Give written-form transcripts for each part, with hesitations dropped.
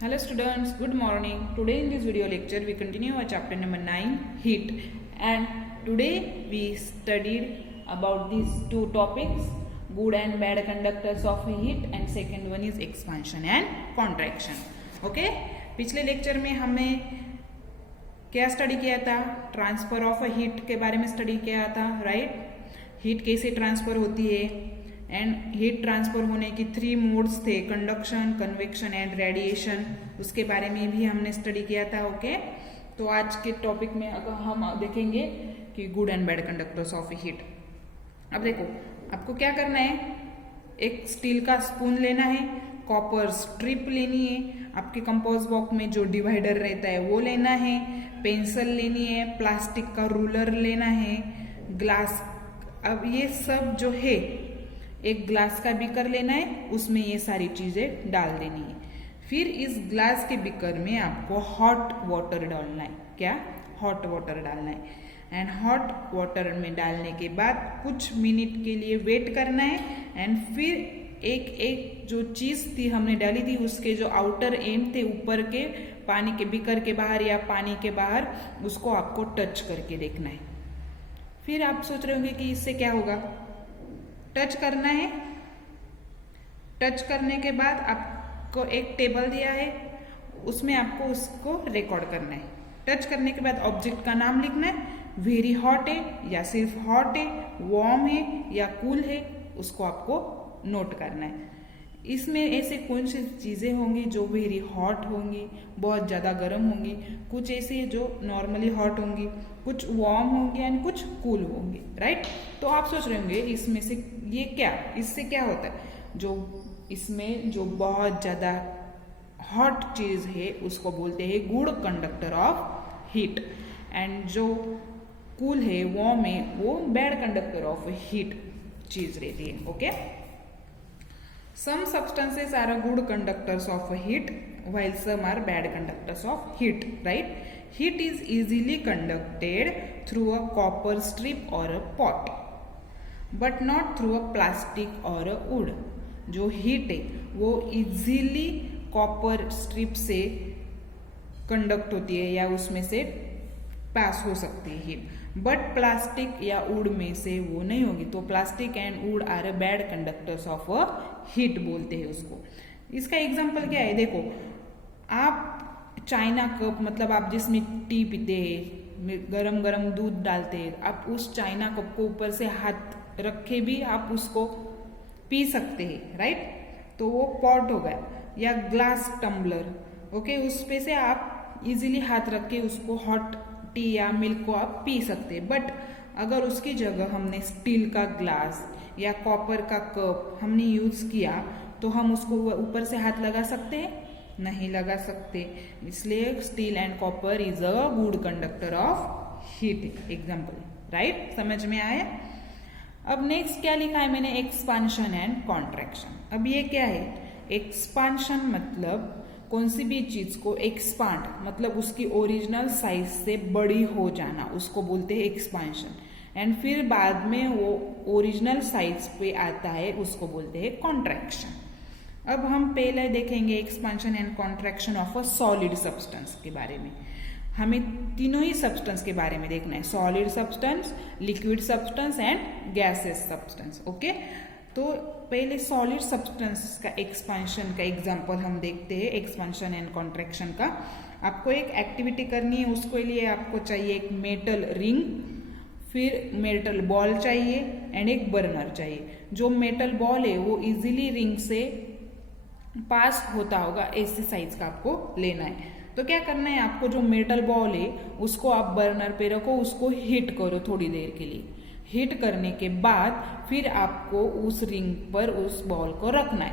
Hello students, good morning. Today in this video lecture we continue our chapter number 9, heat, and today we studied about these two topics, good and bad conductors of heat, and second one is expansion and contraction. Okay, पिछले lecture में हमने क्या study किया था? Transfer of heat के बारे में study किया था, राइट? हीट कैसे ट्रांसफर होती है एंड हीट ट्रांसफर होने की 3 मोड्स थे, कंडक्शन, कन्वेक्शन एंड रेडिएशन, उसके बारे में भी हमने स्टडी किया था. ओके, तो आज के टॉपिक में अगर हम देखेंगे कि good and bad conductors of heat. अब देखो, आपको क्या करना है, एक स्टील का स्पून लेना है, कॉपर स्ट्रिप लेनी है, आपके कंपोज बॉक्स में जो डिवाइडर रहता है वो लेना है, पेंसिल लेनी है, प्लास्टिक का रूलर लेना है, ग्लास. अब ये सब जो है, एक ग्लास का बीकर लेना है, उसमें ये सारी चीजें डाल देनी है. फिर इस ग्लास के बीकर में आपको हॉट वाटर डालना है. क्या? हॉट वाटर डालना है. एंड हॉट वाटर में डालने के बाद कुछ मिनट के लिए वेट करना है. एंड फिर एक एक जो चीज थी हमने डाली थी, उसके जो आउटर एंड थे ऊपर के पानी के बीकर के बाहर या पानी के बाहर, उसको आपको टच करके देखना है. फिर आप सोच रहे होंगे कि इससे क्या होगा. टच करना है. टच करने के बाद आपको एक टेबल दिया है, उसमें आपको उसको रिकॉर्ड करना है. टच करने के बाद ऑब्जेक्ट का नाम लिखना है, वेरी हॉट है या सिर्फ हॉट है, वार्म है या कूल है, उसको आपको नोट करना है. इसमें ऐसे कौन सी चीजें होंगी जो वेरी हॉट होंगी, बहुत ज्यादा गर्म होंगी, कुछ ऐसे जो नॉर्मली हॉट होंगी, कुछ वार्म होंगी एंड कुछ कूल होंगी, राइट? तो आप सोच रहे होंगे इसमें से ये क्या, इससे क्या होता है. जो इसमें जो बहुत ज्यादा हॉट चीज है उसको बोलते हैं good conductor of heat, and जो कूल है, वार्म है, वो बैड कंडक्टर ऑफ हीट चीज रहती है. Okay, some substances are good conductors of heat while some are bad conductors of heat, right? Heat is easily conducted through a copper strip or a pot, but not through a plastic or a wood. जो heat है वो easily copper strip से conduct होती है या उसमें से pass हो सकती है हीट, बट प्लास्टिक या वुड में से वो नहीं होगी. तो plastic and wood are a bad conductors of a heat बोलते हैं उसको. इसका एग्जांपल क्या है, देखो, आप चाइना कप, मतलब आप जिसमें टी पीते हैं, गरम गरम दूध डालते हैं, आप उस चाइना कप को ऊपर से हाथ रखे भी आप उसको पी सकते हैं, राइट? तो वो पॉट हो गया. या ग्लास टम्बलर, ओके, उस पे से आप इजीली हाथ रख के उसको हॉट टी या मिल्क को आप पी सकते हैं. बट अगर उसकी जगह हमने स्टील का ग्लास या कॉपर का कप हमने यूज किया, तो हम उसको ऊपर से हाथ लगा सकते हैं? नहीं लगा सकते. इसलिए steel and copper is a good conductor of heat example, right? समझ में आया? अब नेक्स्ट क्या लिखा है मैंने, एक्सपांशन एंड कॉन्ट्रैक्शन. अब ये क्या है? एक्सपांशन मतलब कौन सी भी चीज को एक्सपांड, मतलब उसकी ओरिजिनल साइज से बड़ी हो जाना, उसको बोलते हैं एक्सपांशन. एंड फिर बाद में वो ओरिजिनल साइज पे आता है, उसको बोलते हैं कॉन्ट्रैक्शन. अब हम पहले देखेंगे expansion and contraction of a solid substance के बारे में. हमें तीनों ही सब्सटेंस के बारे में देखना है, solid substance, liquid substance and gases substance. Okay, तो पहले सॉलिड सब्सटेंस का एक्सपांशन का एग्जांपल हम देखते हैं, एक्सपांशन एंड कॉन्ट्रैक्शन का. आपको एक एक्टिविटी करनी है, उसके लिए आपको चाहिए एक मेटल रिंग, फिर मेटल बॉल चाहिए एंड एक बर्नर चाहिए. जो मेटल बॉल है वो इजीली रिंग से पास होता होगा, ऐसे साइज का आपको लेना है. तो क्या करना है, आपको जो मेटल बॉल है उसको आप बर्नर पे रखो, उसको हीट करो थोड़ी देर के लिए. हीट करने के बाद फिर आपको उस रिंग पर उस बॉल को रखना है.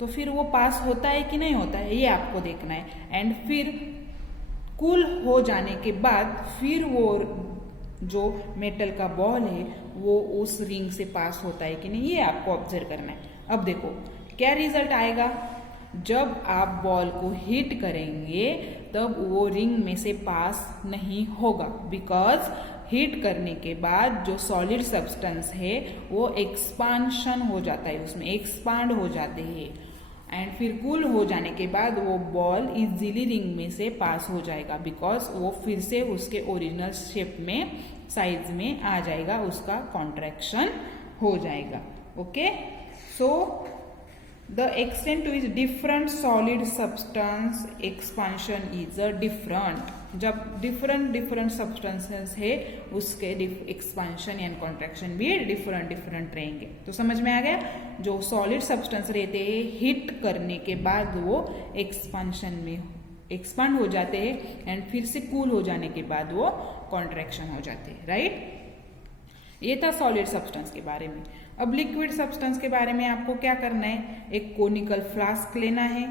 तो फिर वो पास होता है कि नहीं होता है, ये आपको देखना है. एंड फिर कूल हो जाने के बाद फिर वो जो मेटल का बॉल है वो उस रिंग से पास होता है कि नहीं, ये आपको ऑब्जर्व करना है. अब देखो क्या रिजल्ट आएगा. जब आप बॉल को हीट करेंगे तब वो रिंग में से पास नहीं होगा, बिकॉज हीट करने के बाद जो सॉलिड सब्सटेंस है वो एक्सपांशन हो जाता है, उसमें एक्सपांड हो जाते हैं. एंड फिर कूल हो जाने के बाद वो बॉल इजीली रिंग में से पास हो जाएगा, बिकॉज वो फिर से उसके ओरिजिनल शेप में, साइज में आ जाएगा, उसका कॉन्ट्रैक्शन हो जाएगा. Okay, so the extent two is different solid substance expansion is a different. जब डिफरेंट सब्सटेंसेस है उसके एक्सपांशन एंड कॉन्ट्रैक्शन भी डिफरेंट रहेंगे. तो समझ में आ गया. जो सॉलिड सब्सटेंस रहते हैं हीट करने के बाद वो एक्सपांशन में एक्सपांड हो जाते हैं एंड फिर से कूल हो जाने के बाद वो कॉन्ट्रैक्शन हो जाते हैं. राइट, ये था सॉलिड सब्सटेंस के बारे में. अब लिक्विड सब्सटेंस के बारे में आपको क्या करना है. एक कोनिकल फ्लास्क लेना है.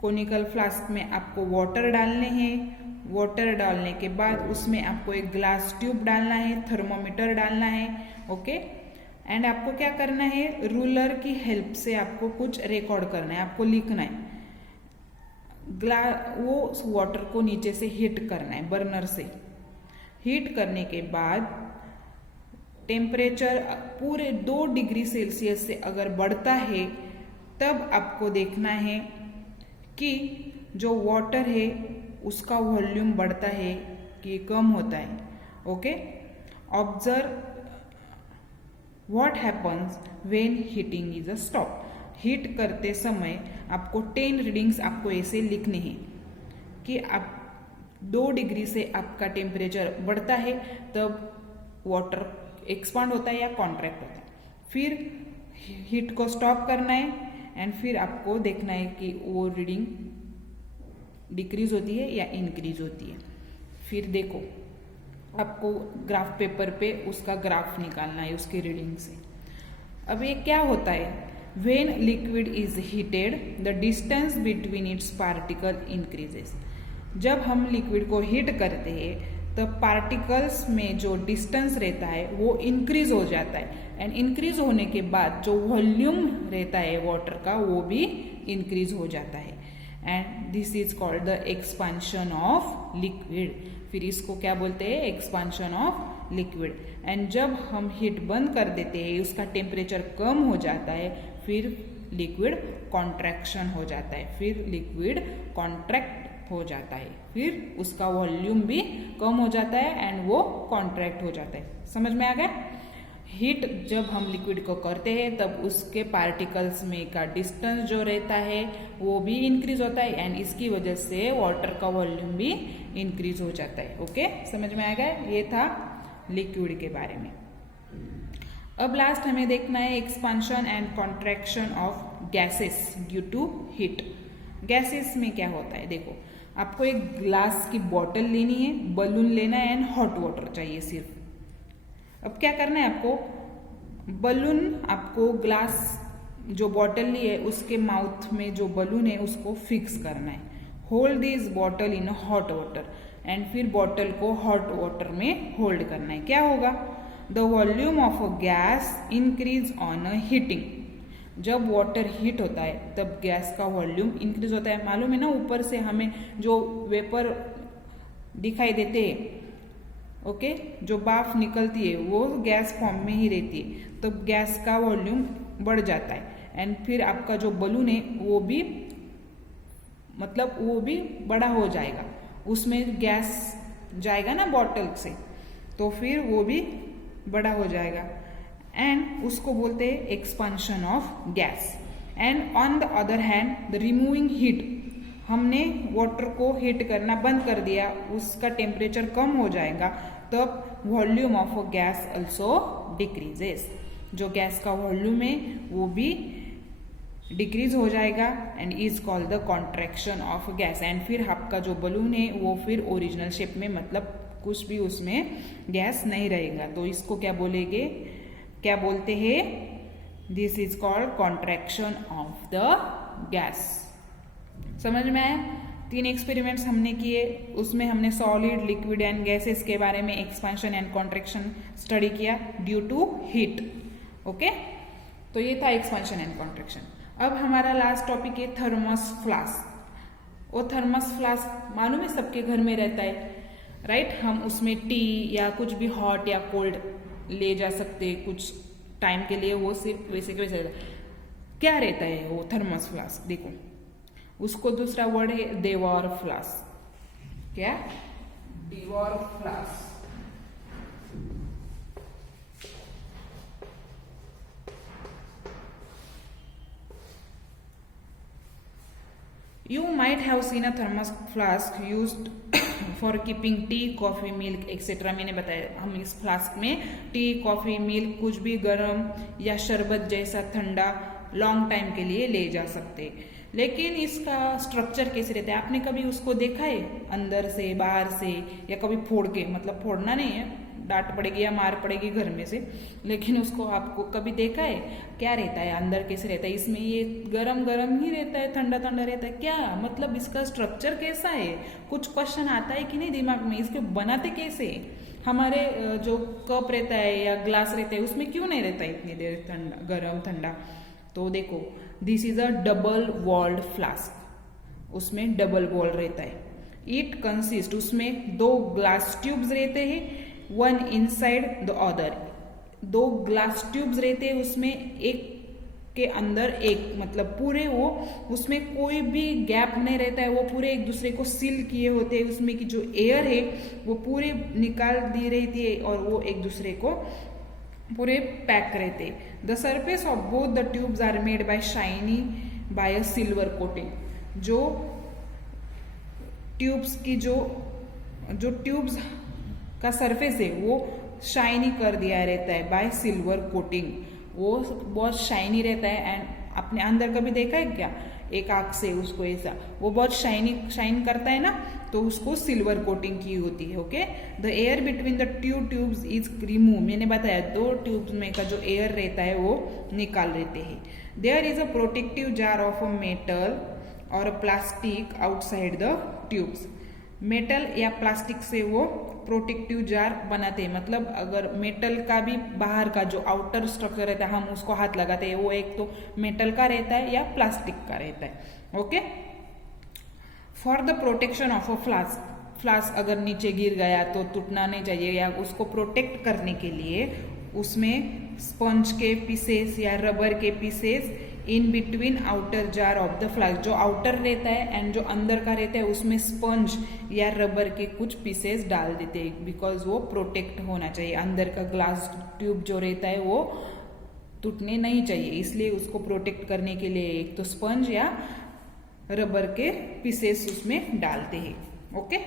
कोनिकल फ्लास्क में आपको वाटर डालने हैं. वाटर डालने के बाद उसमें आपको एक ग्लास ट्यूब डालना है, थर्मोमीटर डालना है. ओके, एंड आपको क्या करना है, रूलर की हेल्प से आपको कुछ रिकॉर्ड करना है, आपको लिखना है. वो वाटर को नीचे से हीट करना है बर्नर से. हीट करने के बाद टेम्परेचर पूरे 2 डिग्री सेल्सियस से अगर बढ़ता है तब आपको देखना है कि जो वाटर है उसका वॉल्यूम बढ़ता है कि कम होता है. Okay, observe what happens when heating is a stop. Heat करते समय आपको 10 रीडिंग्स आपको ऐसे लिखने हैं कि आप 2 डिग्री से आपका टेम्परेचर बढ़ता है तब वाटर एक्सपांड होता है या कॉन्ट्रैक्ट होता है. फिर हीट को स्टॉप करना है एंड फिर आपको देखना है कि वो रीडिंग डिक्रीज होती है या इंक्रीज होती है. फिर देखो, आपको ग्राफ पेपर पे उसका ग्राफ निकालना है उसकी रीडिंग से. अब ये क्या होता है, when liquid is heated the distance between its particle increases. जब हम लिक्विड को हीट करते हैं तो पार्टिकल्स में जो डिस्टेंस रहता है वो इंक्रीज हो जाता है एंड इंक्रीज होने के बाद जो वॉल्यूम रहता है वाटर का वो भी इंक्रीज हो जाता है. And this is called the expansion of liquid. फिर इसको क्या बोलते हैं, एक्सपांशन ऑफ लिक्विड. एंड जब हम हीट बंद कर देते हैं उसका टेम्परेचर कम हो जाता है, फिर लिक्विड कॉन्ट्रैक्शन हो जाता है, फिर लिक्विड कॉन्ट्रैक्ट हो जाता है, फिर उसका वॉल्यूम भी कम हो जाता है एंड वो कॉन्ट्रैक्ट हो जाता है. समझ में आ गया. हीट जब हम लिक्विड को करते हैं तब उसके पार्टिकल्स में का डिस्टेंस जो रहता है वो भी इंक्रीज होता है एंड इसकी वजह से वाटर का वॉल्यूम भी इंक्रीज हो जाता है. ओके, समझ में आ गया. ये था लिक्विड के बारे में. अब लास्ट हमें देखना है expansion and contraction of gases due to heat. Gases में क्या होता है, देखो आपको एक ग्लास की बॉटल लेनी है, बलून लेना है एंड हॉट वाटर चाहिए सिर्फ. अब क्या करना है आपको, बलून आपको ग्लास जो बॉटल ली है उसके माउथ में जो बलून है उसको फिक्स करना है. Hold this bottle in hot water and फिर बॉटल को हॉट वाटर में होल्ड करना है. क्या होगा, the volume of a gas increase on a heating. जब वाटर हीट होता है तब गैस का वॉल्यूम इंक्रीज होता है. मालूम है ना, ऊपर से हमें जो वेपर दिखाई देते हैं, ओके, जो भाप निकलती है वो गैस फॉर्म में ही रहती है, तो गैस का वॉल्यूम बढ़ जाता है एंड फिर आपका जो बलून है वो भी मतलब वो भी बड़ा हो जाएगा. उसमें गैस जाएगा ना बॉटल से, तो फिर वो भी बड़ा हो जाएगा एंड उसको बोलते हैं expansion of gas. And on the other hand the removing heat, हमने वाटर को हीट करना बंद कर दिया, उसका टेम्परेचर कम हो जाएगा, तब volume of a gas also decreases. जो गैस का वॉल्यूम है वो भी डिक्रीज हो जाएगा and is called the contraction of gas. And फिर आपका जो बलून है वो फिर ओरिजिनल शेप में, मतलब कुछ भी उसमें गैस नहीं रहेगा. तो इसको क्या बोलेंगे, क्या बोलते हैं, this is called contraction of the gas. समझ में आया. 3 एक्सपेरिमेंट्स हमने किए, उसमें हमने सॉलिड, लिक्विड एंड गैसेस के बारे में एक्सपांशन एंड कॉन्ट्रैक्शन स्टडी किया ड्यू टू हीट. ओके, तो ये था एक्सपांशन एंड कॉन्ट्रैक्शन. अब हमारा लास्ट टॉपिक है थर्मस फ्लास्क. वो थर्मस फ्लास्क मालूम है सबके घर में रहता है, राइट. हम उसमें टी या कुछ भी हॉट या कोल्ड ले जा सकते कुछ टाइम के लिए, वो सिर्फ वैसे के वैसे. क्या रहता है वो थर्मस फ्लास्क? देखो उसको दूसरा वर्ड है डेवॉर फ्लास्क। क्या? डेवॉर flask. You might have seen a thermos flask used for keeping tea, coffee, milk, etc. मैंने बताया हम इस फ्लास्क में टी, कॉफी, मिल्क कुछ भी गर्म या शरबत जैसा ठंडा लॉन्ग टाइम के लिए ले जा सकते। लेकिन इसका स्ट्रक्चर कैसे रहता है? आपने कभी उसको देखा है अंदर से, बाहर से, या कभी फोड़ के? मतलब फोड़ना नहीं है, डांट पड़ेगी या मार पड़ेगी घर में से, लेकिन उसको आपको कभी देखा है? क्या रहता है अंदर, कैसे रहता है? इसमें ये गरम गरम ही रहता है, ठंडा ठंडा रहता है? क्या मतलब इसका स्ट्रक्चर कैसा है? कुछ क्वेश्चन आता है कि नहीं दिमाग में? इसको बनाते कैसे? हमारे जो कप रहता है या ग्लास रहता है उसमें क्यों नहीं रहता है इतनी देर ठंडा, गरम ठंडा? तो देखो this is a double walled flask. उसमें डबल वॉल रहता है। इट कंसिस्ट, उसमें दो ग्लास ट्यूब्स रहते हैं, वन इनसाइड द अदर। दो ग्लास ट्यूब्स रहते हैं उसमें, एक के अंदर एक, मतलब पूरे वो उसमें कोई भी गैप नहीं रहता है, वो पूरे एक दूसरे को सील किए होते हैं। उसमें की जो एयर है वो पूरे निकाल दी रहती है और वो एक दूसरे को पूरे पैक रहते। The surface of both the tubes are made by shiny by a silver coating. जो ट्यूब्स की जो ट्यूब्स का सरफेस है वो शाइनी कर दिया रहता है बाय सिल्वर कोटिंग। वो बहुत शाइनी रहता है। एंड आपने अंदर कभी देखा है क्या? एक आंख से उसको ऐसा वो बहुत शाइन करता है ना, तो उसको सिल्वर कोटिंग की होती है। Okay, the air between the tubes is remove. मैंने बताया दो ट्यूब्स में का जो एयर रहता है वो निकाल लेते हैं। There is a protective jar of a metal और plastic outside the tubes. Metal या प्लास्टिक से वो प्रोटेक्टिव जार बनाते हैं। मतलब अगर मेटल का भी बाहर का जो आउटर स्ट्रक्चर रहता है हम उसको हाथ लगाते हैं, वो एक तो मेटल का रहता है या प्लास्टिक का रहता है। Okay, for the protection of a flask अगर नीचे गिर गया तो टूटना नहीं चाहिए, या उसको प्रोटेक्ट करने के लिए उसमें स्पंज के पीसेस या रबर के pieces in between outer jar of the flask. जो आउटर रहता है एंड जो अंदर का रहता है उसमें स्पंज या रबर के कुछ पीसेस डाल देते हैं, बिकॉज वो प्रोटेक्ट होना चाहिए। अंदर का ग्लास ट्यूब जो रहता है वो टूटने नहीं चाहिए, इसलिए उसको प्रोटेक्ट करने के लिए एक तो स्पंज या रबर के पीसेस उसमें डालते हैं। ओके,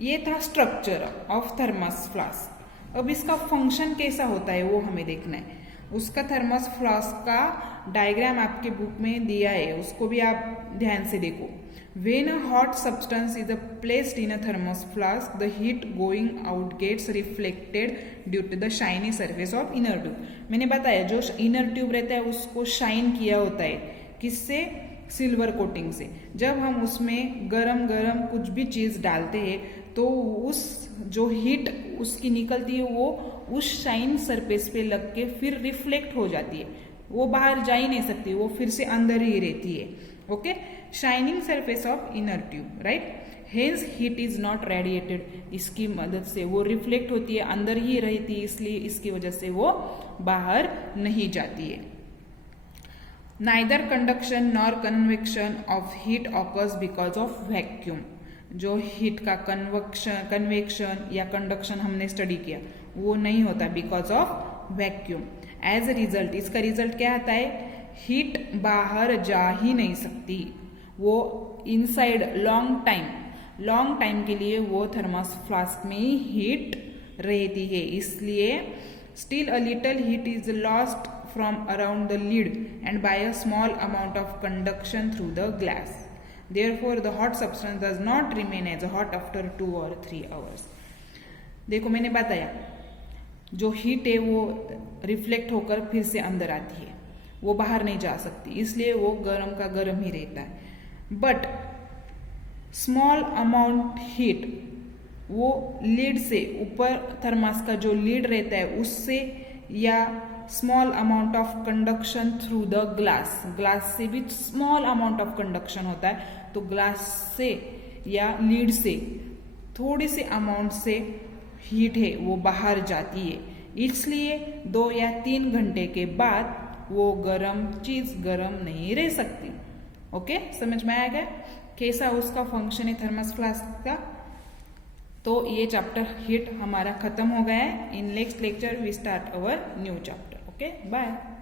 ये था स्ट्रक्चर ऑफ थर्मस फ्लास्क। अब इसका फंक्शन कैसा होता है वो हमें देखना है। उसका थर्मस फ्लास्क का डायग्राम आपके बुक में दिया है, उसको भी आप ध्यान से देखो। When a hot substance is placed in a thermos flask, the heat going out gets reflected due to the shiny surface of inner tube. मैंने बताया जो इनर ट्यूब रहता है उसको शाइन किया होता है, किससे? सिल्वर कोटिंग से। जब हम उसमें गरम गरम कुछ भी चीज डालते हैं तो उस जो हीट उसकी निकलती है वो उस शाइन सरफेस पे लग के फिर रिफ्लेक्ट हो जाती है, वो बाहर जा ही नहीं सकती, वो फिर से अंदर ही रहती है। Okay, shining surface of inner tube, right. Hence heat is not radiated. इसकी मदद से वो रिफ्लेक्ट होती है, अंदर ही रहती है, इसलिए इसकी वजह से वो बाहर नहीं जाती है। Neither conduction nor convection of heat occurs because of vacuum. जो हीट का कन्वेक्शन या कंडक्शन हमने स्टडी किया वो नहीं होता because of vacuum. As a result इसका रिजल्ट क्या आता है? हीट बाहर जा ही नहीं सकती, वो इनसाइड लॉन्ग टाइम के लिए वो थर्मस फ्लास्क में ही हीट रहती है। इसलिए still a little heat is lost from around the lid and by a small amount of conduction through the glass. Therefore, the hot substance does not remain as hot after 2 or 3 hours. देखो मैंने बताया जो heat है वो reflect होकर फिर से अंदर आती है, वो बाहर नहीं जा सकती, इसलिए वो गर्म का गर्म ही रहता है। बट स्मॉल अमाउंट हीट वो लीड से ऊपर थर्मस का जो लीड रहता है उससे या small amount of conduction through the glass से भी स्मॉल अमाउंट ऑफ कंडक्शन होता है, तो ग्लास से या लीड से थोड़ी सी अमाउंट से हीट है वो बाहर जाती है। इसलिए 2 या 3 घंटे के बाद वो गर्म चीज गर्म नहीं रह सकती। ओके, समझ में आएगा कैसा उसका फंक्शन है थर्मस फ्लास्क का। तो ये चैप्टर हीट हमारा खत्म हो गया है। In next lecture we start our new chapter. Okay, bye.